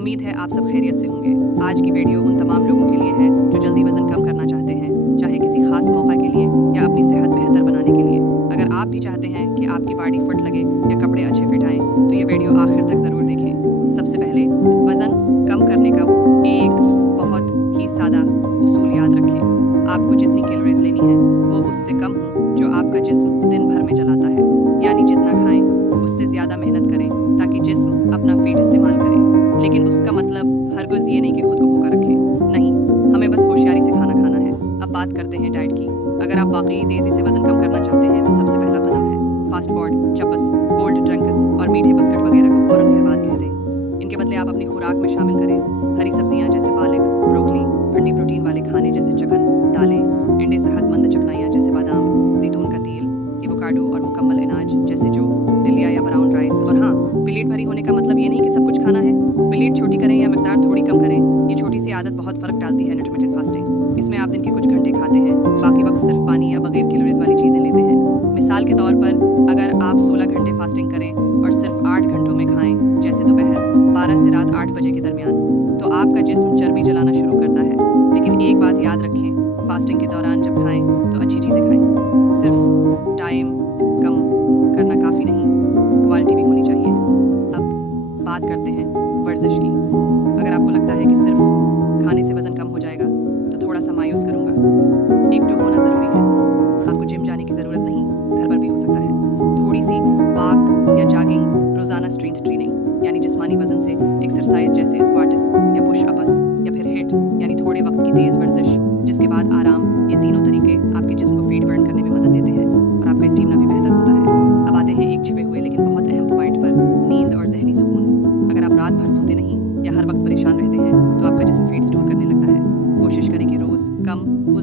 उम्मीद है आप सब खैरियत से होंगे। आज की वीडियो उन तमाम लोगों के लिए है जो जल्दी वजन कम करना चाहते हैं, चाहे किसी खास मौका के लिए या अपनी सेहत बेहतर बनाने के लिए। अगर आप भी चाहते हैं कि आपकी बॉडी फिट लगे या कपड़े अच्छे फिट आएँ तो ये वीडियो आखिर तक ज़रूर देखें। सबसे पहले वज़न कम करने का एक बहुत ही सादा उसूल याद रखें। आपको जितनी कैलोरीज लेनी है वो उससे कम हो जो आपका जिस्म दिन भर में जलाता है, यानी जितना खाएं उससे ज़्यादा मेहनत करें ताकि जिस्म अपना फीड इस्तेमाल करे। लेकिन उसका मतलब हरगिज़ ये नहीं कि खुद को भूखा रखें। नहीं, हमें बस होशियारी से खाना खाना है। अब बात करते हैं डाइट की। अगर आप वाकई तेज़ी से वज़न कम करना चाहते हैं तो सबसे पहला कदम है फास्ट फूड, चपस, कोल्ड ड्रिंक्स और मीठे बिस्किट वगैरह को फ़ौरन खैर बात कह दें। इनके बदले आप अपनी खुराक में शामिल करें हरी सब्जियाँ जैसे पालक, ब्रोकली, ठंडी प्रोटीन वाले खाने जैसे चिकन, दालें, इंडे, सेहतमंद चिकनाइयाँ जैसे बादाम, जैतून का तेल, एवोकाडो और मुकम्मल अनाज जैसे जो दलिया या ब्राउन राइस। और हाँ, प्लेट भरी होने का मतलब ये नहीं कि सब कुछ खाना है। प्लेट छोटी करें या मिकदार थोड़ी कम करें, ये छोटी सी आदत बहुत फ़र्क डालती है। इंटरमिटेंट फास्टिंग, इसमें आप दिन के कुछ घंटे खाते हैं, बाकी वक्त सिर्फ पानी या बगैर कैलोरीज वाली चीज़ें लेते हैं। मिसाल के तौर पर अगर आप 16 घंटे फास्टिंग करें और सिर्फ 8 घंटों में खाएं, जैसे दोपहर 12 से रात 8 बजे के दरमियान, तो आपका जिस्म चर्बी जलाना शुरू करता है। लेकिन एक बात याद रखें, फास्टिंग के दौरान जब खाएं तो अच्छी चीज़ें खाएं। सिर्फ टाइम कम करना काफ़ी नहीं, क्वालिटी भी होनी चाहिए। अब बात करते हैं वर्जिश की। अगर आपको लगता है कि सिर्फ खाने से वज़न कम हो जाएगा तो थोड़ा सा मायूस करूँगा। एक जो होना ज़रूरी है, आपको जिम जाने की ज़रूरत नहीं, घर पर भी हो सकता है। थोड़ी सी वॉक या जॉगिंग, रोज़ाना स्ट्रेंथ ट्रेनिंग यानी जिस्मानी वज़न से एक्सरसाइज जैसे स्क्वाट्स या पुश अप्स या फिर हिट यानी थोड़े वक्त की तेज़ वर्जिश जिसके बाद आराम, ये तीनों तरीके आपके जिस्म को फीड बर्न करने में मदद देते हैं और आपका स्टेमिना भी बेहतर होता है। अब आते हैं एक छिपे हुए लेकिन बहुत अहम पॉइंट पर, नींद और जहनी सुकून। अगर आप रात भर सोते नहीं या हर वक्त परेशान रहते हैं तो आपका जिस्म फीड स्टोर करने लगता है। कोशिश करें कि रोज़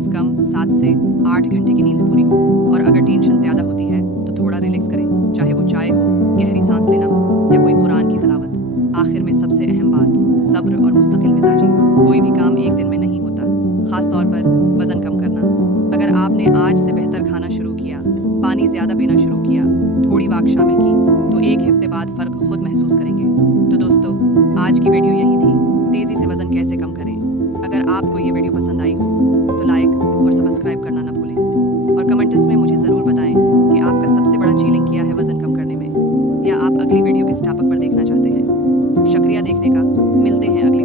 कम 7 से 8 घंटे की नींद पूरी हो। और अगर टेंशन ज़्यादा होती है तो थोड़ा रिलैक्स करें, चाहे वो चाय हो, गहरी सांस लेना हो या कोई कुरान की तिलावत। आखिर में सबसे अहम बात, सब्र और मुस्तकिल मिजाजी। कोई भी काम एक दिन में नहीं होता, ख़ास तौर पर वज़न कम करना। अगर आपने आज से बेहतर खाना शुरू किया, पानी ज़्यादा पीना शुरू किया, थोड़ी वॉक शामिल की, तो एक हफ्ते बाद फ़र्क खुद महसूस करेंगे। तो दोस्तों, आज की वीडियो यही थी, तेज़ी से वज़न कैसे कम करें। अगर आपको ये वीडियो पसंद आई हो तो लाइक और सब्सक्राइब करना ना भूलें और कमेंट्स में मुझे ज़रूर बताएं कि आपका सबसे बड़ा चैलेंज क्या है वज़न कम करने में, या आप अगली वीडियो किस टॉपिक पर देखना चाहते हैं। शुक्रिया देखने का, मिलते हैं अगली